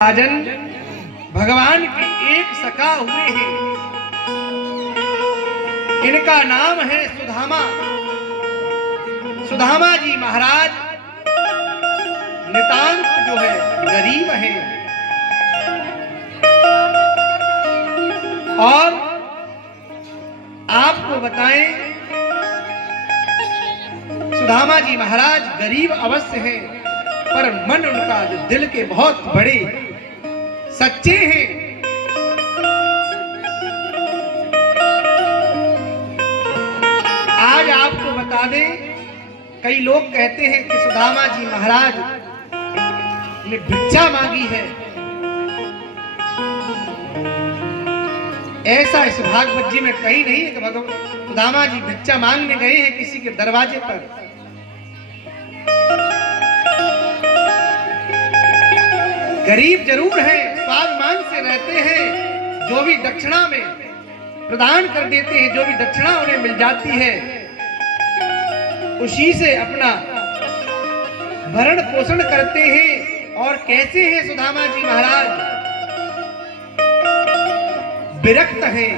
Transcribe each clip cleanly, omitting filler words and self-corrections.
राजन भगवान के एक सखा हुए हैं। इनका नाम है सुदामा। सुदामा जी महाराज नितांत जो है गरीब है और आपको बताएं सुदामा जी महाराज गरीब अवश्य हैं, पर मन उनका जो दिल के बहुत बड़े सच्चे हैं। आज आपको बता दें, कई लोग कहते हैं कि सुदामा जी महाराज ने भिक्षा मांगी है। ऐसा इस भागवत जी में कहीं नहीं है कि भगवान सुदामा जी भिक्षा मांगने गए हैं किसी के दरवाजे पर। गरीब जरूर है, स्वाभिमान से रहते हैं, जो भी दक्षिणा में प्रदान कर देते हैं, जो भी दक्षिणा उन्हें मिल जाती है उसी से अपना भरण पोषण करते हैं। और कैसे हैं सुदामा जी महाराज? विरक्त हैं।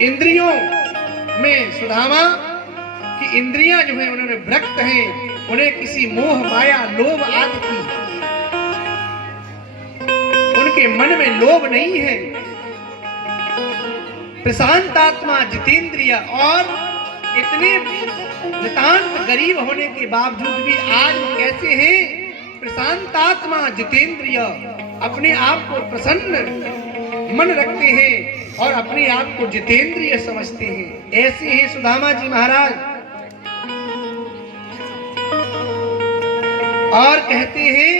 इंद्रियों में सुदामा की इंद्रियां जो है उन्होंने विरक्त हैं, उन्हें किसी मोह माया लोभ आदि की उनके मन में लोभ नहीं है। प्रशांत आत्मा जितेंद्रिय, और इतने नितांत गरीब होने के बावजूद भी आज कैसे हैं? प्रशांत आत्मा जितेंद्रिय, अपने आप को प्रसन्न मन रखते हैं और अपने आप को जितेंद्रिय समझते हैं। ऐसे हैं सुदामा जी महाराज। और कहते हैं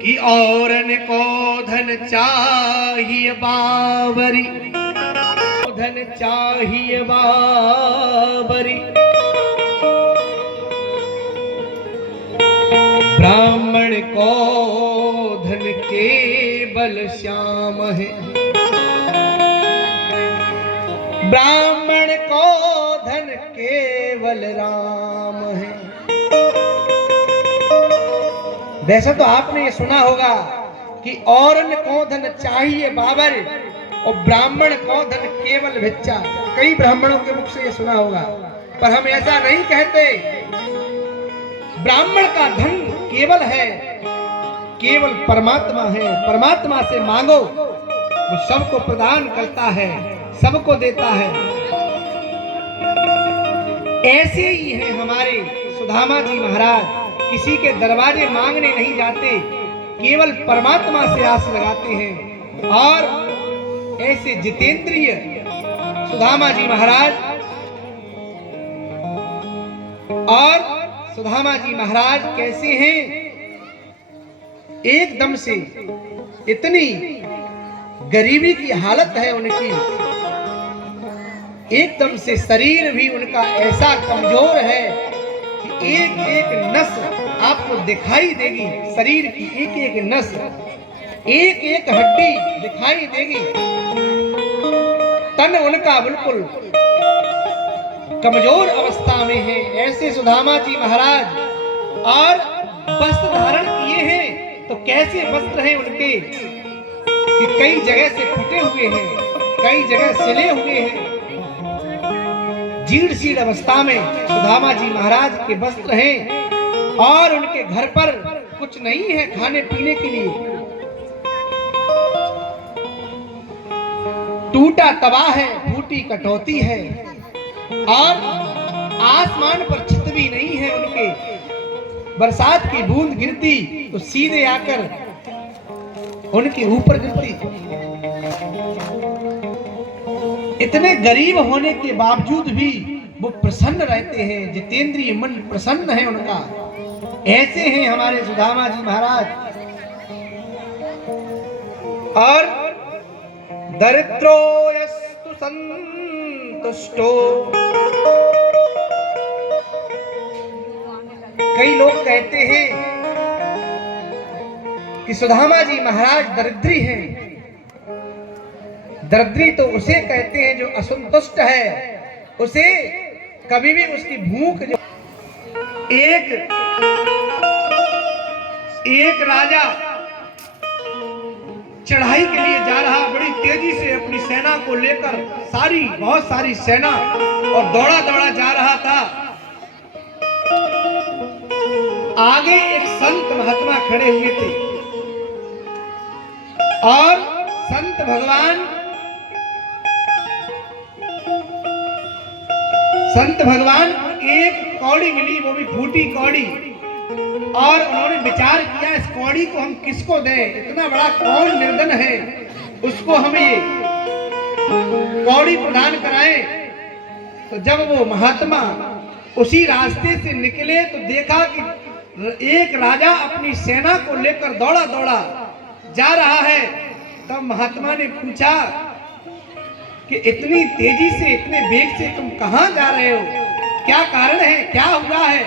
कि औरन को धन चाहिए बावरी, धन चाहिए बावरी, ब्राह्मण को धन केवल श्याम है, ब्राह्मण को धन केवल राम है। वैसे तो आपने ये सुना होगा कि औरन को धन चाहिए बाबर और ब्राह्मण को धन केवल भिक्षा। कई ब्राह्मणों के मुख से ये सुना होगा, पर हम ऐसा नहीं कहते। ब्राह्मण का धन केवल है, केवल परमात्मा है। परमात्मा से मांगो, वो सबको प्रदान करता है, सबको देता है। ऐसे ही है हमारे सुदामा जी महाराज। किसी के दरवाजे मांगने नहीं जाते, केवल परमात्मा से आस लगाते हैं। और ऐसे जितेंद्रिय सुदामा जी महाराज। और सुदामा जी महाराज कैसे हैं? एकदम से इतनी गरीबी की हालत है उनकी, एकदम से शरीर भी उनका ऐसा कमजोर है कि एक एक नस आपको दिखाई देगी। शरीर की एक एक नस, एक एक हड्डी दिखाई देगी। तन उनका बिल्कुल कमजोर अवस्था में है। ऐसे सुदामा जी महाराज। और वस्त्र धारण किए हैं तो कैसे वस्त्र हैं उनके कि कई जगह से फटे हुए हैं, कई जगह सिले हुए हैं। जीर्ण शीर्ण अवस्था में सुदामा जी महाराज के वस्त्र हैं और उनके घर पर कुछ नहीं है खाने पीने के लिए। टूटा तवा है, फूटी कटौती है, और आसमान पर छत भी नहीं है उनके। बरसात की बूंद गिरती तो सीधे आकर उनके ऊपर गिरती। इतने गरीब होने के बावजूद भी वो प्रसन्न रहते हैं, जितेंद्रिय मन प्रसन्न है उनका। ऐसे हैं हमारे सुदामा जी महाराज। और दरिद्रो यस्तु संतुष्टो, कई लोग कहते हैं कि सुदामा जी महाराज दरिद्री हैं। दरिद्री तो उसे कहते हैं जो असंतुष्ट है, उसे कभी भी उसकी भूख जो एक एक राजा चढ़ाई के लिए जा रहा, बड़ी तेजी से अपनी सेना को लेकर, बहुत सारी सेना, और दौड़ा दौड़ा जा रहा था। आगे एक संत महात्मा खड़े हुए थे और संत भगवान एक कौड़ी मिली, वो भी फूटी कौड़ी, और उन्होंने विचार किया इस कौड़ी को हम किसको दें, इतना बड़ा कौन निर्धन है, उसको हम ये कौड़ी प्रदान कराएं। तो जब वो महात्मा उसी रास्ते से निकले तो देखा कि एक राजा अपनी सेना को लेकर दौड़ा दौड़ा जा रहा है। तब महात्मा ने पूछा कि इतनी तेजी से, इतने वेग से तुम कहां जा रहे हो, क्या कारण है, क्या हुआ है?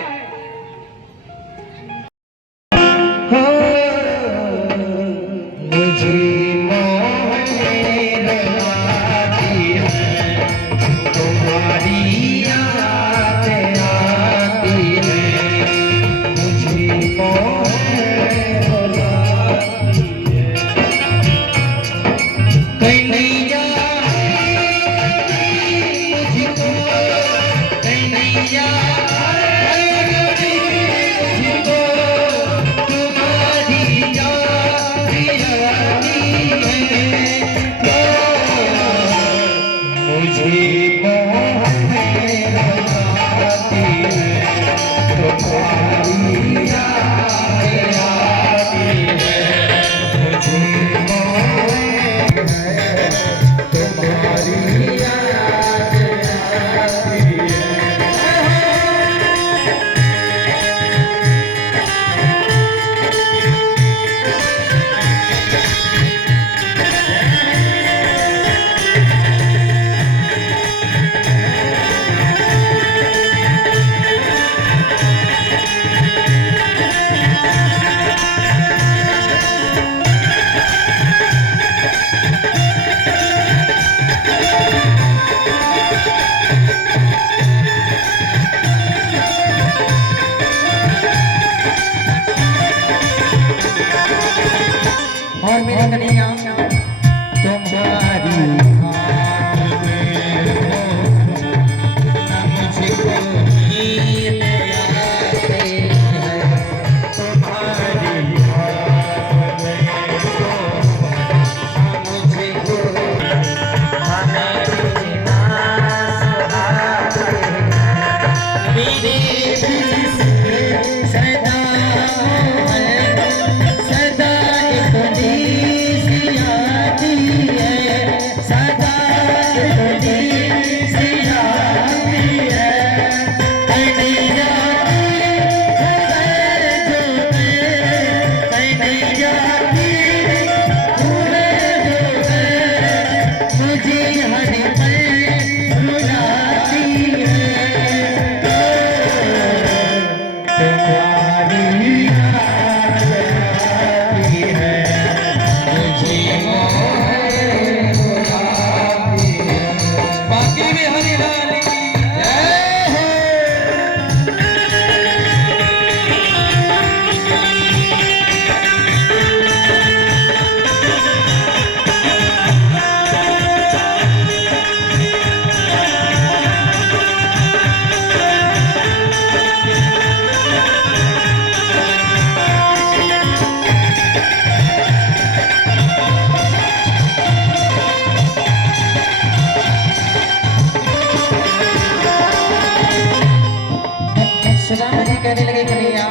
कहने लगे कन्हैया,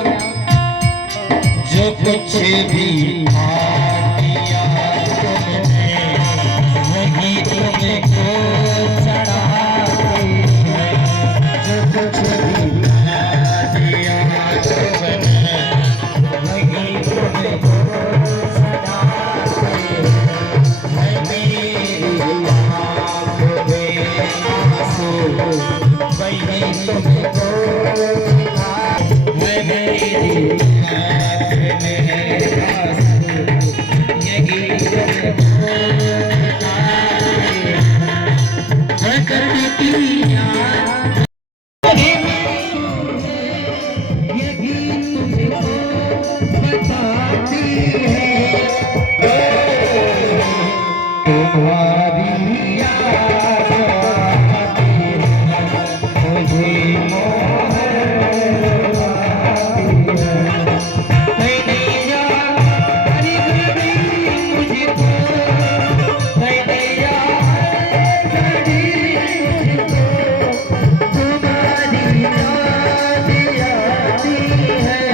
जो कुछ भी दिया तुमने वही तुमको चढ़ाते हैं। जो कुछ भी दिया तुमने वही तुमको चढ़ाते हैं। मेरी आँखों में आंसू वही तुमको मेरी आँख में आंसू पाती है तुम्हारी याद आती है मुझे मोह आती है मैंने याद करी मुझको मैंने याद करी मुझको तुम्हारी याद आती है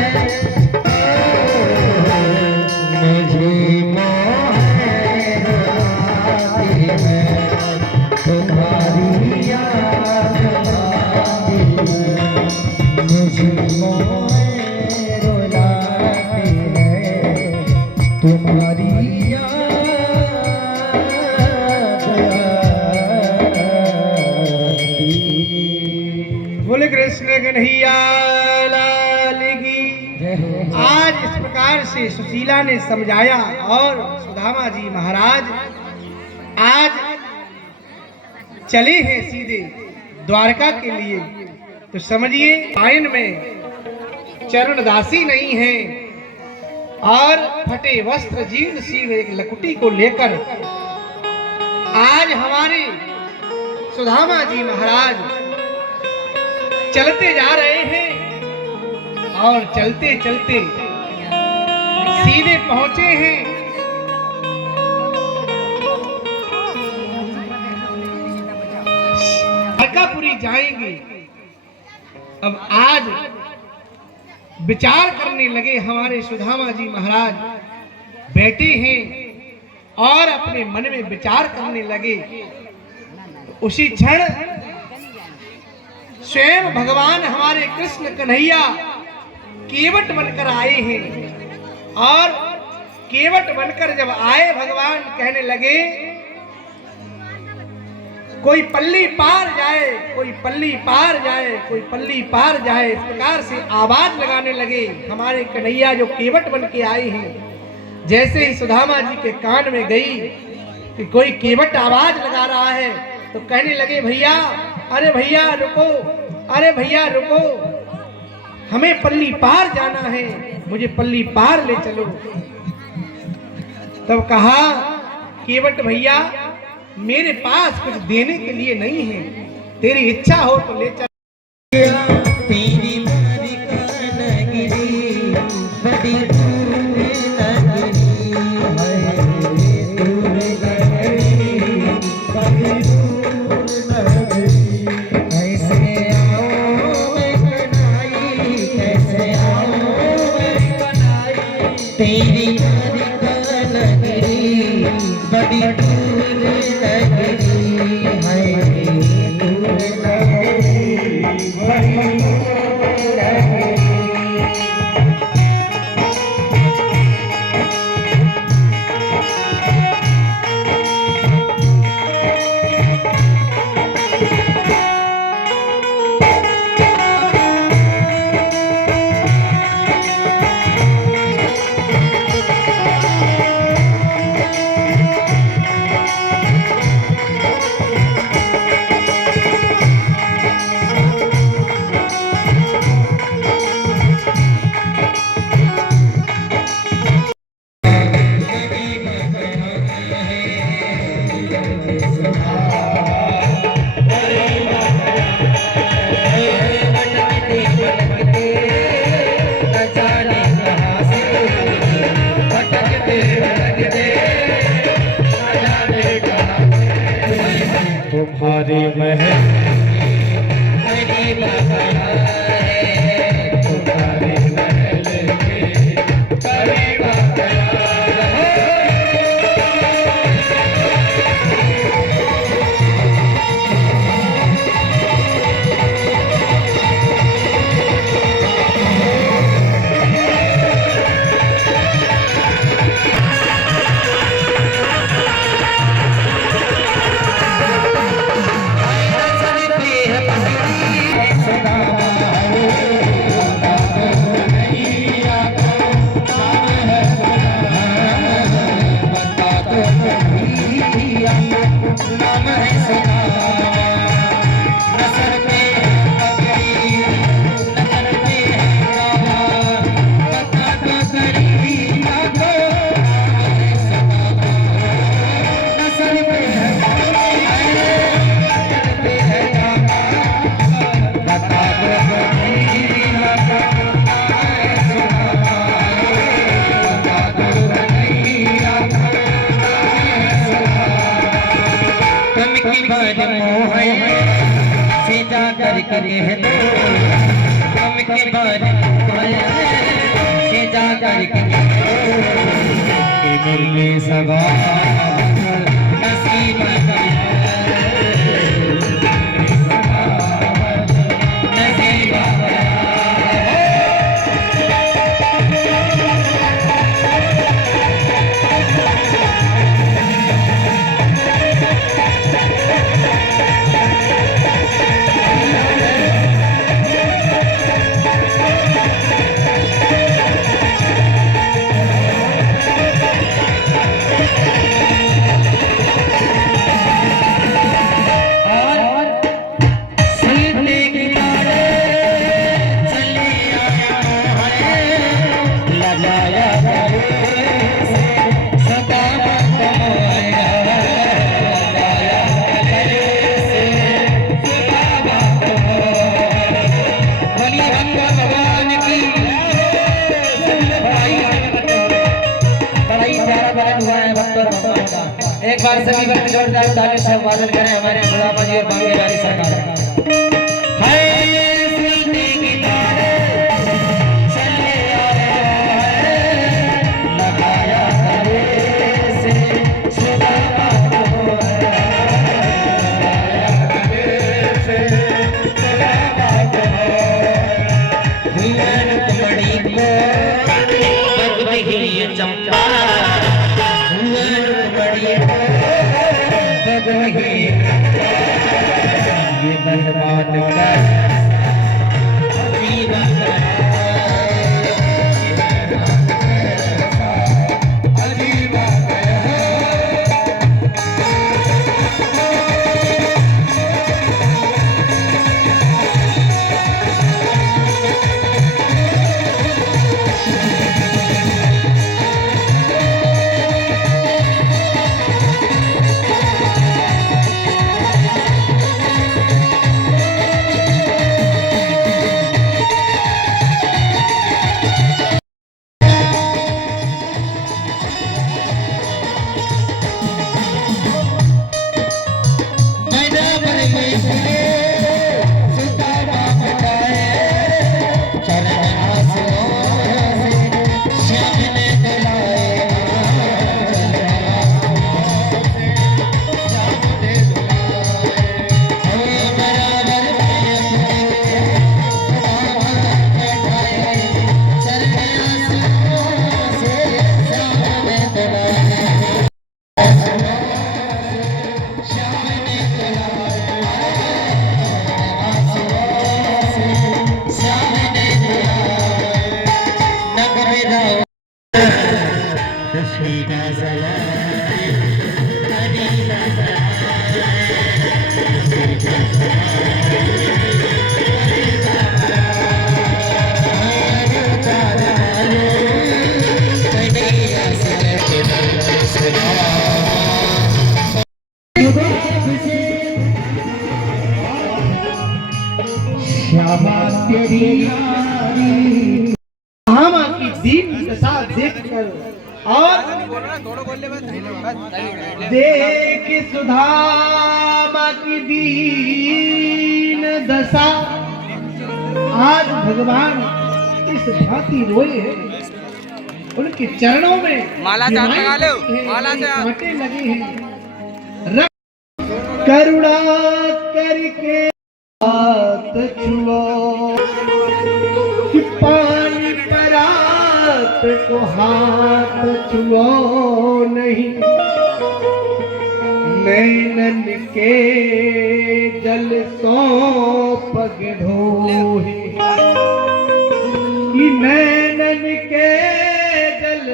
मुझे मोह आती है तुम्हारी याद आती है मुझे मोह रुलाती है तुम्हारी याद आती है। बोले कृष्ण कन्हैया लाल की। आज इस प्रकार से सुशीला ने समझाया और सुदामा जी महाराज आज चले हैं सीधे द्वारका के लिए। तो समझिए आयन में चरणदासी नहीं है और फटे वस्त्र जीर्ण सी एक लकुटी को लेकर आज हमारे सुदामा जी महाराज चलते जा रहे हैं और चलते चलते सीधे पहुंचे हैं अलकापुरी जाएंगे। अब आज विचार करने लगे हमारे सुदामा जी महाराज बैठे हैं और अपने मन में विचार करने लगे। उसी क्षण स्वयं भगवान हमारे कृष्ण कन्हैया केवट बनकर आए हैं और केवट बनकर जब आए भगवान कहने लगे कोई पल्ली पार जाए कोई पल्ली पार जाए कोई पल्ली पार जाए, इस प्रकार से आवाज लगाने लगे हमारे कन्हैया जो केवट बन के आए हैं। जैसे ही सुदामा जी के कान में गई कि कोई केवट आवाज लगा रहा है तो कहने लगे भैया, अरे भैया रुको, अरे भैया रुको, हमें पल्ली पार जाना है, मुझे पल्ली पार ले चलो। तब कहा केवट भैया मेरे पास कुछ देने के लिए नहीं है, तेरी इच्छा हो तो ले चल। तेरी बारी का नगरी बड़ी दूर नगरी है, दूर नगरी बड़ी दूर नगरी। कैसे आओ मैं कन्हई, कैसे आओ मैं कन्हई, तेरी बारी का नगरी बड़ी दूर नगरी है, दूर नगरी बड़ी दूर नगरी। तुम्हारे महल तुम्हारे महल कह दो हम के बारे से जा कर के मिलने सगा नसीब एक बार सभी भक्त जोरदार ताली से अभिवादन करें हमारे सुदामा जी और बांके वाली सरकार का। हाय सुनने की तारे चले आया है लगाया गले से सुदामा को लगाया गले से सुदामा को भुवन कुमड़ी को भगवत ही चंपा ये बर्बाद कर सुदामा की दीन दशा देखकर और देख सुदामा की दीन दशा आज भगवान इस भांति रोए हैं। उनके चरणों में माला चाट लगा लो, माला चाट। कांटे लगे हैं। करुणा करके हाथ छुओ कि पानी परात को हाथ छुओ नहीं, नैनन के जल सो पग धोए कि नैनन के जल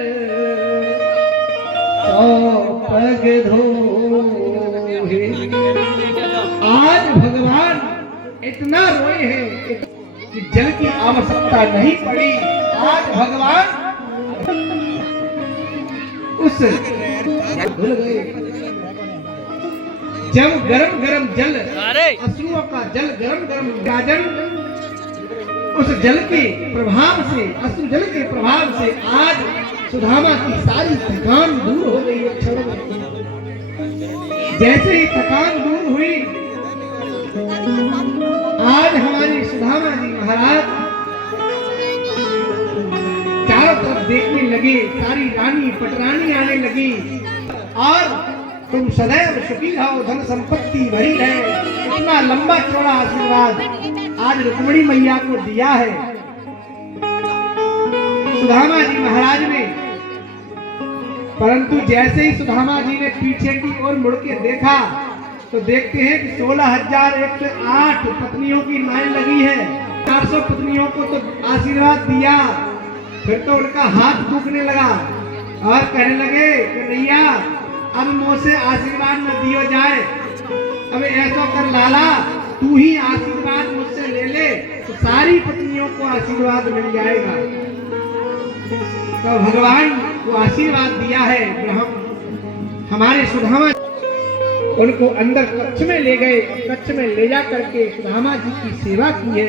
सो पग धोए। आज भगवान इतना रोए हैं कि जल की आवश्यकता नहीं पड़ी। आज भगवान उस भूल गए जब गरम गरम जल अश्रुओं का जल गरम गरम गाजन उस जल के प्रभाव से अश्रु जल के प्रभाव से आज सुदामा की सारी थकान दूर हो गई है क्षण में। जैसे ही थकान दूर हुई आज आज हमारी सुदामा जी महाराज चारों तरफ देखने लगे, सारी रानी पटरानी आने लगी और तुम सदैव सुखी हो, धन संपत्ति भरी है, इतना लंबा चौड़ा आशीर्वाद आज रुक्मिणी मैया को दिया है। सुदामा जी महाराज ने, परंतु जैसे ही सुदामा जी ने पीछे की ओर मुड़ के देखा तो देखते हैं कि 16,108 पत्नियों की लाइन लगी है। 400 पत्नियों को तो आशीर्वाद दिया, फिर तो उनका हाथ दुखने लगा और कहने लगे कि नैया अब मुझसे आशीर्वाद न दियो जाए, अब ऐसा कर लाला तू ही आशीर्वाद मुझसे ले ले तो सारी पत्नियों को आशीर्वाद मिल जाएगा। तो भगवान को आशीर्वाद दिया है। हमारे सुदामा उनको अंदर कक्ष में ले गए, कक्ष में ले जा करके सुदामा जी की सेवा की है।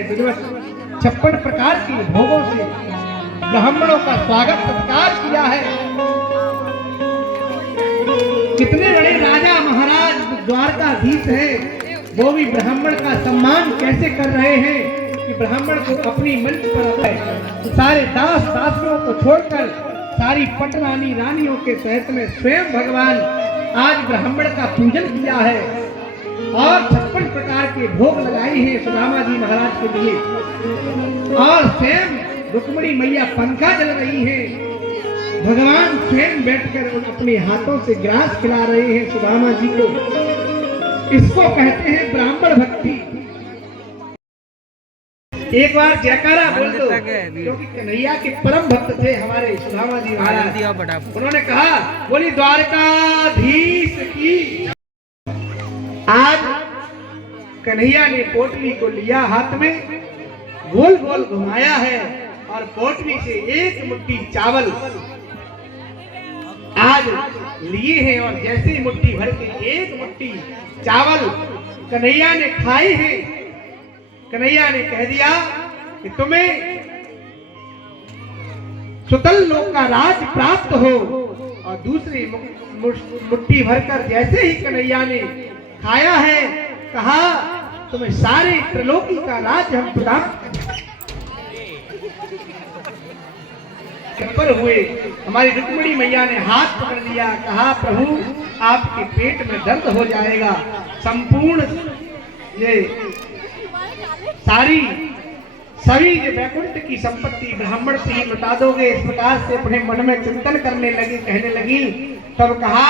56 प्रकार के भोगों से ब्राह्मणों का स्वागत सत्कार किया है। कितने बड़े राजा महाराज द्वारकाधीश है, वो भी ब्राह्मण का सम्मान कैसे कर रहे हैं कि ब्राह्मण को अपनी मंच पर तो सारे दास दासियों को छोड़कर सारी पटरानी रानियों के तहत में स्वयं भगवान आज ब्राह्मण का पूजन किया है और 56 प्रकार के भोग लगाए हैं सुदामा जी महाराज के लिए। और स्वयं रुक्मिणी मैया पंखा जल रही है, भगवान स्वयं बैठकर अपने हाथों से ग्रास खिला रहे हैं सुदामा जी को। इसको कहते हैं ब्राह्मण भक्ति। एक बार जयकारा बोल दो, क्योंकि कन्हैया के परम भक्त थे हमारे सुदामा जी महाराज। उन्होंने कहा बोली द्वारकाधीश की। आज कन्हैया ने पोटली को लिया हाथ में, गोल गोल घुमाया है और पोटली से एक मुट्ठी चावल आज लिए हैं और जैसे ही मुट्ठी भर के एक मुट्ठी चावल कन्हैया ने खाए हैं, कन्हैया ने कह दिया कि तुम्हें सुतल लोक का राज प्राप्त हो। और दूसरी मुट्ठी भरकर जैसे ही कन्हैया ने खाया है, कहा तुम्हें सारे त्रिलोकी का राज हम प्रदान पर हुए। हमारी रुक्मिणी मैया ने हाथ पकड़ लिया, कहा प्रभु आपके पेट में दर्द हो जाएगा, संपूर्ण ये सारी सभी ये वैकुंठ की संपत्ति ब्राह्मण से ही लौटा दोगे। इस प्रकार से अपने मन में चिंतन करने लगी, कहने लगी। तब कहा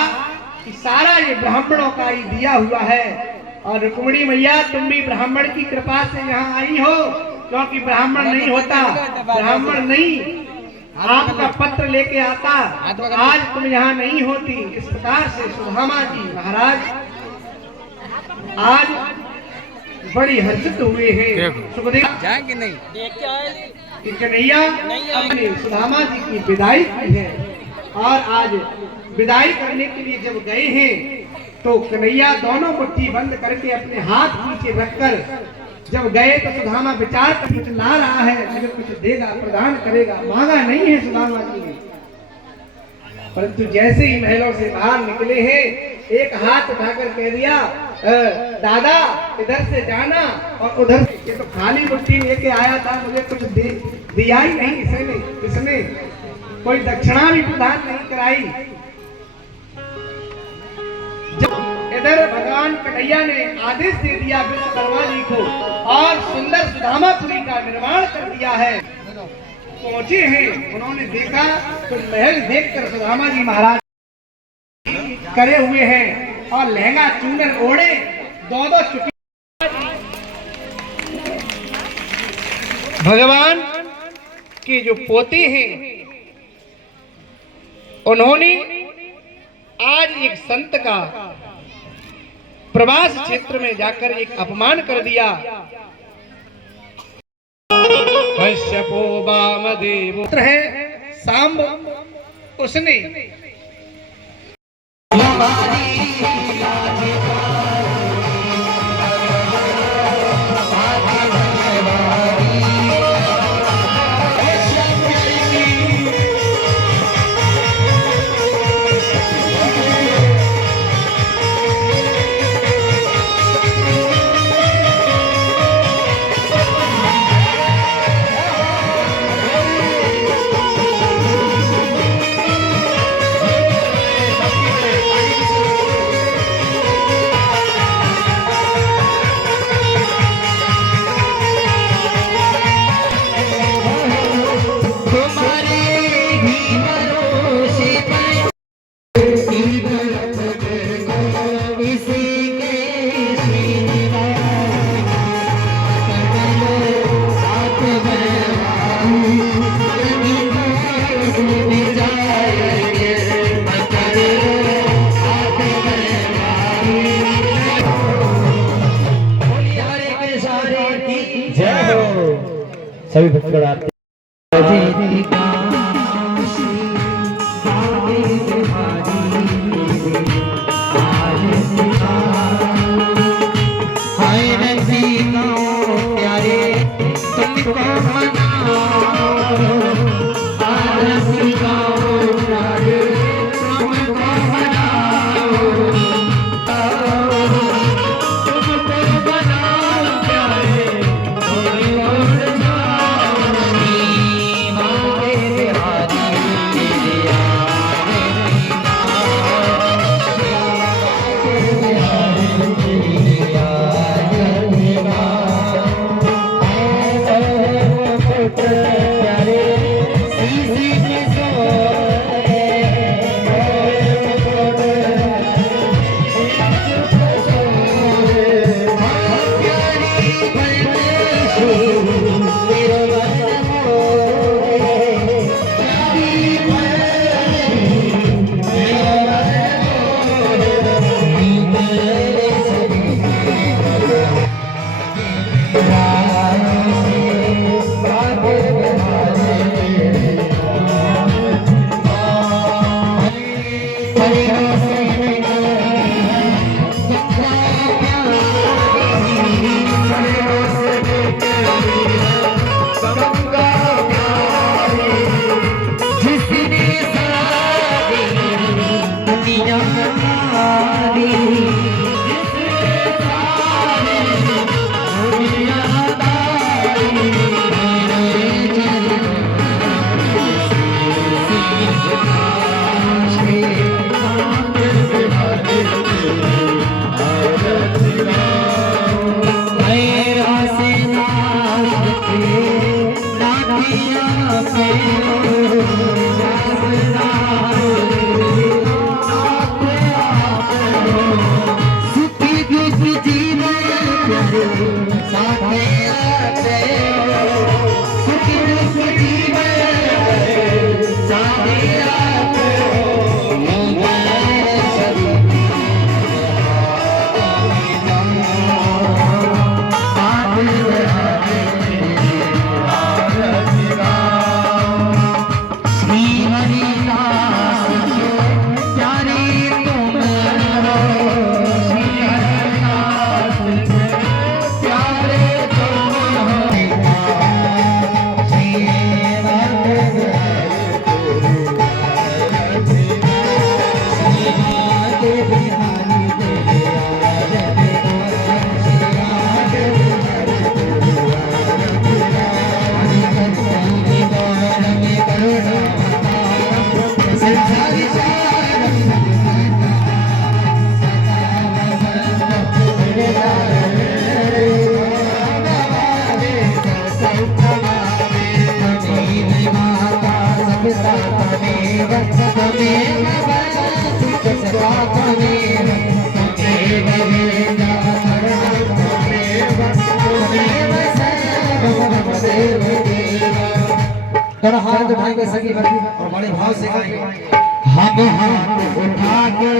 कि सारा ये ब्राह्मणों का ही दिया हुआ है और रुक्मिणी मैया तुम भी ब्राह्मण की कृपा से यहाँ आई हो, क्योंकि ब्राह्मण नहीं होता, ब्राह्मण नहीं आपका पत्र लेके आता तो आज तुम यहाँ नहीं होती। इस प्रकार से सुदामा जी महाराज आज बड़ी हर्षित हुए हैं। सुखदेव जाएंगे नहीं कन्हैया अपने सुदामा जी की विदाई की है और आज विदाई करने के लिए जब गए हैं तो कन्हैया दोनों मुट्ठी बंद करके अपने हाथ पीछे रखकर जब गए तो सुदामा विचार कर कुछ ला रहा है, मुझे कुछ देगा, प्रदान करेगा, मांगा नहीं है सुदामा जी ने। परंतु जैसे ही महलों से बाहर निकले हैं, एक हाथ उठाकर कह दिया दादा इधर से जाना और उधर से। ये तो खाली मुट्ठी लेके आया था, मुझे कुछ दिया ही नहीं इसने कोई दक्षिणा भी प्रदान नहीं कराई। इधर भगवान कन्हैया ने आदेश दे दिया विश्वकर्मा जी को और सुंदर सुदामापुरी का निर्माण कर दिया है। पहुंचे हैं, उन्होंने देखा तो महल देखकर सुदामा जी महाराज करे हुए हैं और लहंगा चूनर ओढ़े दो चुकी। भगवान के जो पोते हैं उन्होंने आज एक संत का प्रवास क्षेत्र में जाकर एक अपमान कर दिया। कश्यपो वामदेव पुत्र है सांब, उसने सभी भक्तगण आरती दोनों हाथ उठाएंगे सभी भक्ति और बड़े भाव से गाएंगे। हम हाथ उठा के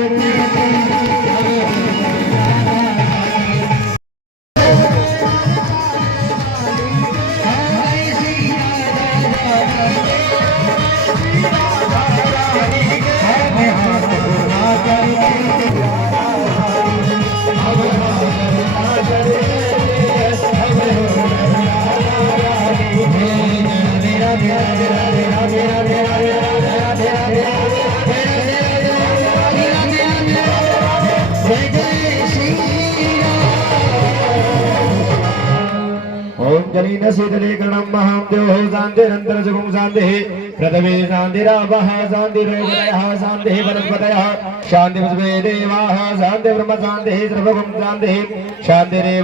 जलीन शीतले करणम महां देवो शांतिरंतर जुगुं शांतिः प्रथमे शांतिरावः शांतिरोदयः शांतिः वनस्पतयः शांतिर्विश्वे देवाः शांतिर्ब्रह्म शांतिः सर्वगुं शांतिः शांतिरेव